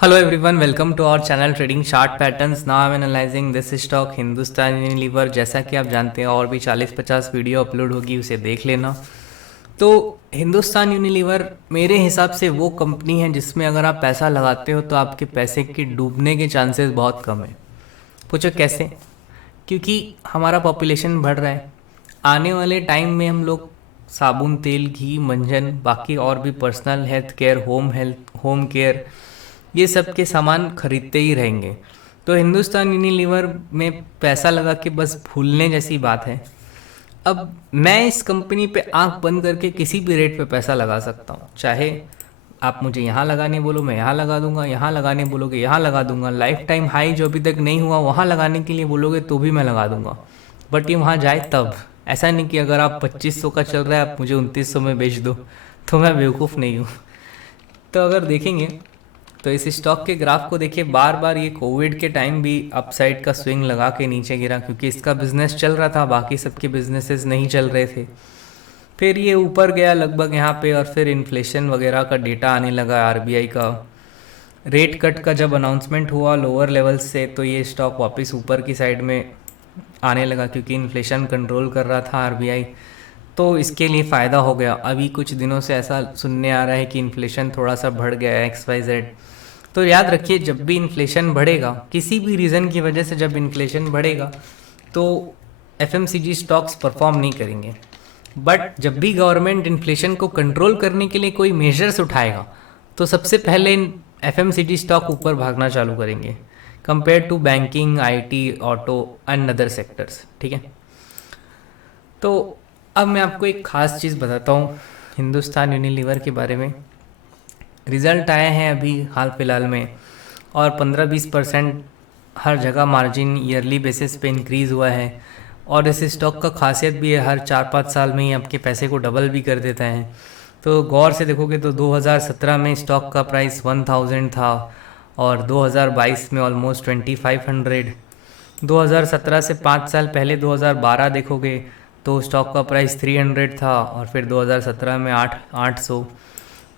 Hello everyone, welcome to our channel Trading Chart Patterns. Now I'm analyzing this stock Hindustan Unilever. जैसा कि आप जानते हैं और भी 40-50 वीडियो अपलोड होगी, उसे देख लेना। तो हिंदुस्तान यूनिलीवर मेरे हिसाब से वो कंपनी है जिसमें अगर आप पैसा लगाते हो तो आपके पैसे के डूबने के चांसेस बहुत कम है। पूछो कैसे? क्योंकि हमारा पॉपुलेशन बढ़ रहा है। आने वाले टाइम में हम लोग साबुन, तेल, घी, मंजन, बाकी और भी personal health care, home care, ये सब के सामान खरीदते ही रहेंगे। तो हिंदुस्तान यूनिलीवर में पैसा लगा के बस भूलने जैसी बात है। अब मैं इस कंपनी पे आंख बंद करके किसी भी रेट पे पैसा लगा सकता हूँ। चाहे आप मुझे यहाँ लगाने बोलो, मैं यहाँ लगा दूंगा, यहाँ लगाने बोलोगे यहाँ लगा दूंगा, लाइफ टाइम हाई जो अभी तक नहीं हुआ वहाँ लगाने के लिए बोलोगे तो भी मैं लगा दूंगा। बट ये वहाँ जाए तब। ऐसा नहीं कि अगर आप 2500 का चल रहा है आप मुझे 2900 में बेच दो, तो मैं बेवकूफ़ नहीं हूँ। तो अगर देखेंगे तो इस स्टॉक के ग्राफ को देखिए, बार बार ये कोविड के टाइम भी अपसाइड का स्विंग लगा के नीचे गिरा, क्योंकि इसका बिजनेस चल रहा था, बाकी सबके बिजनेसेस नहीं चल रहे थे। फिर ये ऊपर गया लगभग यहाँ पे, और फिर इन्फ्लेशन वगैरह का डेटा आने लगा, आरबीआई का रेट कट का जब अनाउंसमेंट हुआ लोअर लेवल से, तो ये स्टॉक वापस ऊपर की साइड में आने लगा, क्योंकि इन्फ्लेशन कंट्रोल कर रहा था आरबीआई। तो इसके लिए फ़ायदा हो गया। अभी कुछ दिनों से ऐसा सुनने आ रहा है कि इन्फ्लेशन थोड़ा सा बढ़ गया है, XYZ। तो याद रखिए, जब भी इन्फ्लेशन बढ़ेगा, किसी भी रीज़न की वजह से जब इन्फ्लेशन बढ़ेगा, तो एफएमसीजी स्टॉक्स परफॉर्म नहीं करेंगे। बट जब भी गवर्नमेंट इन्फ्लेशन को कंट्रोल करने के लिए कोई मेजर्स उठाएगा, तो सबसे पहले एफएमसीजी स्टॉक ऊपर भागना चालू करेंगे, compare to banking, IT, auto and other sectors. ठीक है। तो अब मैं आपको एक ख़ास चीज़ बताता हूँ हिंदुस्तान यूनिलीवर के बारे में। रिज़ल्ट आए हैं अभी हाल फिलहाल में, और 15-20% हर जगह मार्जिन ईयरली बेसिस पे इंक्रीज़ हुआ है। और इस स्टॉक का खासियत भी है, हर 4-5 साल में ही आपके पैसे को डबल भी कर देता है। तो गौर से देखोगे तो 2017 में स्टॉक का प्राइस 1000 था, और 2022 में ऑलमोस्ट 2500। 2017 से 5 साल पहले 2012 देखोगे तो स्टॉक का प्राइस 300 था, और फिर 2017 में 800।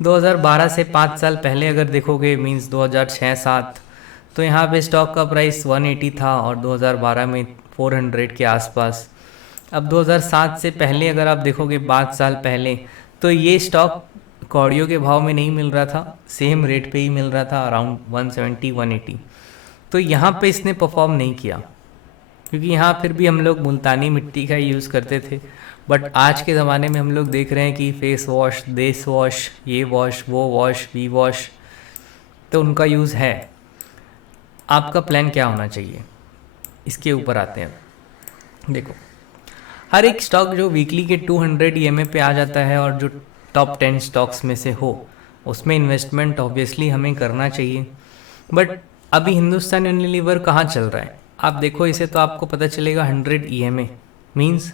2012 से 5 साल पहले अगर देखोगे, मींस 2006-07, तो यहाँ पे स्टॉक का प्राइस 180 था, और 2012 में 400 के आसपास। अब 2007 से पहले अगर आप देखोगे, 5 साल पहले, तो ये स्टॉक कौड़ियों के भाव में नहीं मिल रहा था, सेम रेट पे ही मिल रहा था, अराउंड 170-180। तो यहाँ पे इसने परफॉर्म नहीं किया, क्योंकि यहाँ फिर भी हम लोग मुल्तानी मिट्टी का यूज़ करते थे। बट आज के ज़माने में हम लोग देख रहे हैं कि फेस वॉश, देश वॉश, ये वॉश, वो वॉश, वी वॉश, तो उनका यूज़ है। आपका प्लान क्या होना चाहिए, इसके ऊपर आते हैं। देखो, हर एक स्टॉक जो वीकली के 200 ईएमए पे आ जाता है, और जो टॉप 10 स्टॉक्स में से हो, उसमें इन्वेस्टमेंट ऑब्वियसली हमें करना चाहिए। बट अभी हिंदुस्तान यूनिलीवर कहाँ चल रहा है, आप देखो इसे तो आपको पता चलेगा। 100 ईएमए मीन्स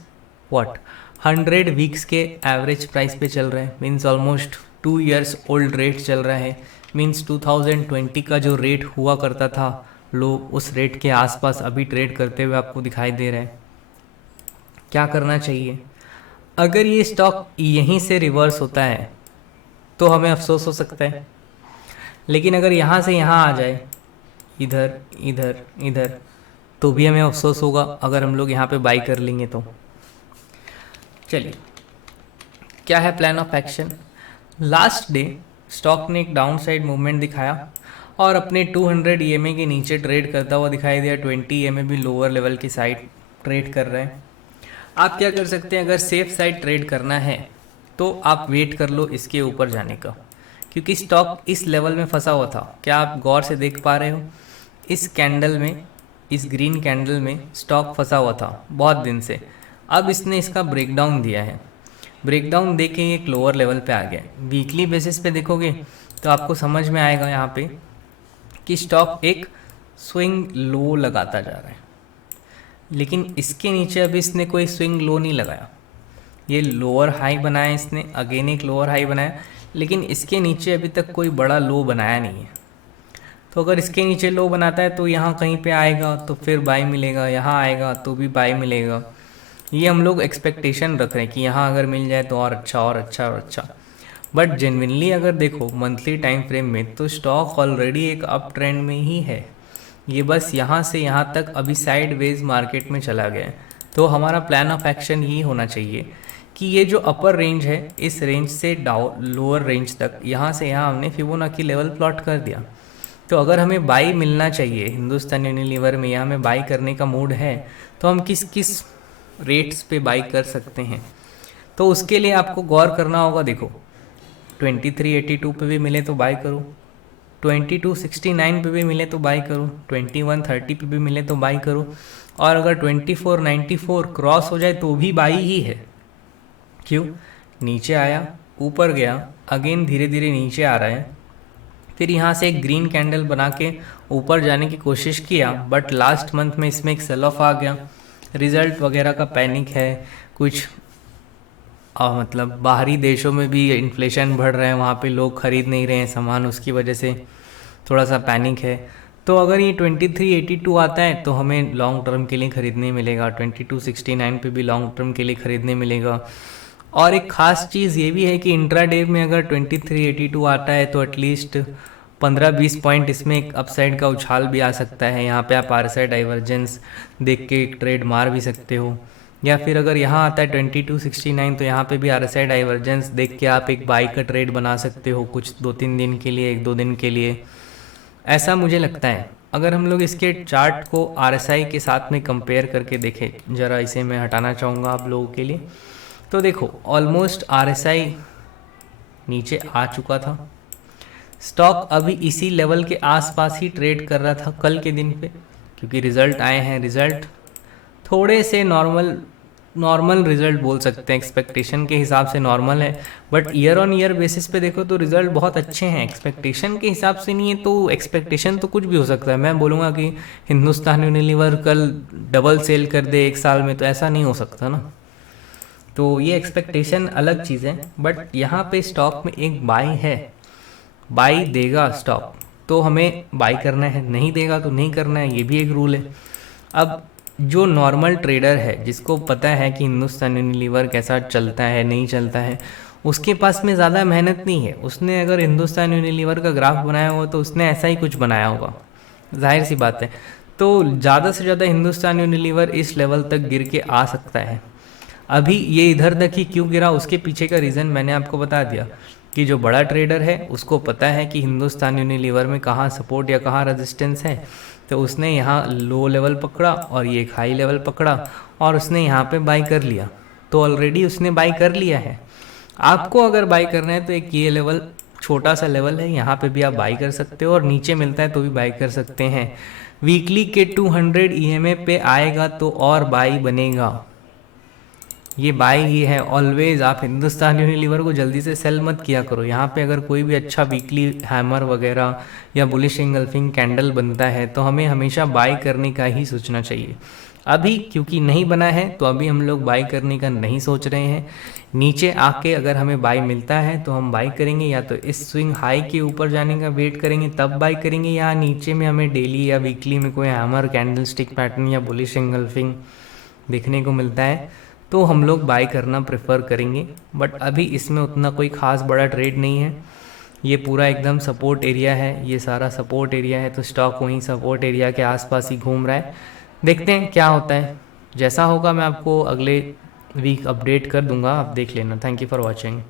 व्हाट? 100 वीक्स के एवरेज प्राइस पे चल रहा है, means almost 2 years old rate चल रहा है। मीन्स 2020 का जो रेट हुआ करता था लो, उस रेट के आसपास अभी ट्रेड करते हुए आपको दिखाई दे रहा है। क्या करना चाहिए? अगर ये स्टॉक यहीं से रिवर्स होता है तो हमें अफसोस हो सकता है, लेकिन अगर यहाँ से यहाँ आ जाए, इधर इधर इधर, तो भी हमें अफसोस होगा अगर हम लोग यहाँ पे बाई कर लेंगे तो। चलिए, क्या है plan of action? Last day stock ने एक डाउन साइड मूवमेंट दिखाया, और अपने 200 ईएमए के नीचे ट्रेड करता हुआ दिखाई दिया। 20 ईएमए भी लोअर लेवल की साइड ट्रेड कर रहे हैं। आप क्या कर सकते हैं, अगर सेफ साइड ट्रेड करना है तो आप वेट कर लो इसके ऊपर जाने का, क्योंकि स्टॉक इस लेवल में फंसा हुआ था। क्या आप गौर से देख पा रहे हो? इस कैंडल में, इस ग्रीन कैंडल में स्टॉक फंसा हुआ था बहुत दिन से। अब इसने इसका ब्रेकडाउन दिया है। ब्रेकडाउन दे के एक लोअर लेवल पे आ गया। वीकली बेसिस पे देखोगे तो आपको समझ में आएगा यहाँ पे कि स्टॉक एक स्विंग लो लगाता जा रहा है, लेकिन इसके नीचे अभी इसने कोई स्विंग लो नहीं लगाया। ये लोअर हाई बनाया इसने, अगेन एक लोअर हाई बनाया, लेकिन इसके नीचे अभी तक कोई बड़ा लो बनाया नहीं है। तो अगर इसके नीचे लो बनाता है तो यहाँ कहीं पे आएगा तो फिर बाई मिलेगा, यहाँ आएगा तो भी बाई मिलेगा। ये हम लोग एक्सपेक्टेशन रख रहे हैं कि यहाँ अगर मिल जाए तो और अच्छा और अच्छा और अच्छा। बट जेन्युइनली अगर देखो मंथली टाइम फ्रेम में तो स्टॉक ऑलरेडी एक अप ट्रेंड में ही है। ये बस यहाँ से यहाँ तक अभी साइडवेज मार्केट में चला गया है। तो हमारा प्लान ऑफ एक्शन ये होना चाहिए कि ये जो अपर रेंज है इस रेंज से डाउन लोअर रेंज तक यहाँ से यहाँ हमने फिबोनाची लेवल प्लॉट कर दिया। तो अगर हमें बाई मिलना चाहिए हिंदुस्तान यूनिलीवर में या हमें बाई करने का मूड है तो हम किस किस रेट्स पे बाई कर सकते हैं, तो उसके लिए आपको गौर करना होगा। देखो 2382 पे भी मिले तो बाई करो, 2269 पे भी मिले तो बाई करो, 2130 पे भी मिले तो बाई करो, और अगर 2494 क्रॉस हो जाए तो भी बाई ही है। क्यों? नीचे आया, ऊपर गया, अगेन धीरे धीरे नीचे आ रहा है, फिर यहाँ से एक ग्रीन कैंडल बना के ऊपर जाने की कोशिश किया, बट लास्ट मंथ में इसमें एक सेल ऑफ आ गया। रिजल्ट वगैरह का पैनिक है, कुछ मतलब बाहरी देशों में भी इन्फ्लेशन बढ़ रहा है, वहाँ पे लोग खरीद नहीं रहे हैं सामान, उसकी वजह से थोड़ा सा पैनिक है। तो अगर ये 2382 आता है तो हमें लॉन्ग टर्म के लिए खरीदने मिलेगा, 2269 पे भी लॉन्ग टर्म के लिए खरीदने मिलेगा। और एक ख़ास चीज़ ये भी है कि इंट्राडे में अगर 2382 आता है तो एटलीस्ट 15-20 पॉइंट इसमें एक अपसाइड का उछाल भी आ सकता है। यहाँ पे आप RSI डाइवर्जेंस देख के एक ट्रेड मार भी सकते हो, या फिर अगर यहाँ आता है 2269 तो यहाँ पे भी RSI डाइवर्जेंस देख के आप एक बाई का ट्रेड बना सकते हो कुछ 2-3 दिन के लिए, 1-2 दिन के लिए, ऐसा मुझे लगता है। अगर हम लोग इसके चार्ट को RSI के साथ में कंपेयर करके देखें, ज़रा इसे मैं हटाना चाहूँगा आप लोगों के लिए, तो देखो ऑलमोस्ट RSI नीचे आ चुका था, स्टॉक अभी इसी लेवल के आसपास ही ट्रेड कर रहा था कल के दिन पे, क्योंकि रिज़ल्ट आए हैं। रिज़ल्ट थोड़े से नॉर्मल रिज़ल्ट बोल सकते हैं, एक्सपेक्टेशन के हिसाब से नॉर्मल है, but year on year basis पे देखो तो रिज़ल्ट बहुत अच्छे हैं। एक्सपेक्टेशन के हिसाब से नहीं है, तो एक्सपेक्टेशन तो कुछ भी हो सकता है। मैं बोलूँगा कि हिंदुस्तान यूनिलीवर कल डबल सेल कर दे एक साल में, तो ऐसा नहीं हो सकता ना। तो ये एक्सपेक्टेशन अलग चीज़ है, बट यहाँ पे स्टॉक में एक बाई है, बाई देगा स्टॉक तो हमें बाई करना है, नहीं देगा तो नहीं करना है, ये भी एक रूल है। अब जो नॉर्मल ट्रेडर है जिसको पता है कि हिंदुस्तान यूनिलीवर कैसा चलता है नहीं चलता है, उसके पास में ज़्यादा मेहनत नहीं है। उसने अगर हिंदुस्तान यूनिलीवर का ग्राफ बनाया हो तो उसने ऐसा ही कुछ बनाया होगा, जाहिर सी बात है। तो ज़्यादा से ज़्यादा हिंदुस्तान यूनिलीवर इस लेवल तक गिर के आ सकता है। अभी ये इधर तक ही क्यों गिरा, उसके पीछे का रीज़न मैंने आपको बता दिया कि जो बड़ा ट्रेडर है उसको पता है कि हिंदुस्तान यूनिलीवर में कहाँ सपोर्ट या कहाँ रेजिस्टेंस है, तो उसने यहाँ लो लेवल पकड़ा और ये एक हाई लेवल पकड़ा और उसने यहाँ पे बाई कर लिया। तो ऑलरेडी उसने बाई कर लिया है। आपको अगर बाई करना है तो एक ये लेवल छोटा सा लेवल है, यहाँ पे भी आप बाई कर सकते हो, और नीचे मिलता है तो भी बाई कर सकते हैं। वीकली के 200 EMA पे आएगा तो और बाई बनेगा, ये बाई ही है ऑलवेज। आप हिंदुस्तान यूनिलीवर को जल्दी से सेल मत किया करो। यहाँ पे अगर कोई भी अच्छा वीकली हैमर वगैरह या बुलिश इंगल्फिंग कैंडल बनता है तो हमें हमेशा बाई करने का ही सोचना चाहिए। अभी क्योंकि नहीं बना है तो अभी हम लोग बाई करने का नहीं सोच रहे हैं। नीचे आके अगर हमें बाई मिलता है तो हम बाई करेंगे, या तो इस स्विंग हाई के ऊपर जाने का वेट करेंगे तब बाई करेंगे, या नीचे में हमें डेली या वीकली में कोई हैमर कैंडल स्टिक पैटर्न या बुलिश इंगल्फिंग देखने को मिलता है तो हम लोग बाई करना प्रेफर करेंगे। बट अभी इसमें उतना कोई ख़ास बड़ा ट्रेड नहीं है, ये पूरा एकदम सपोर्ट एरिया है, ये सारा सपोर्ट एरिया है, तो स्टॉक वहीं सपोर्ट एरिया के आसपास ही घूम रहा है। देखते हैं क्या होता है, जैसा होगा मैं आपको अगले वीक अपडेट कर दूंगा, आप देख लेना। Thank you for watching.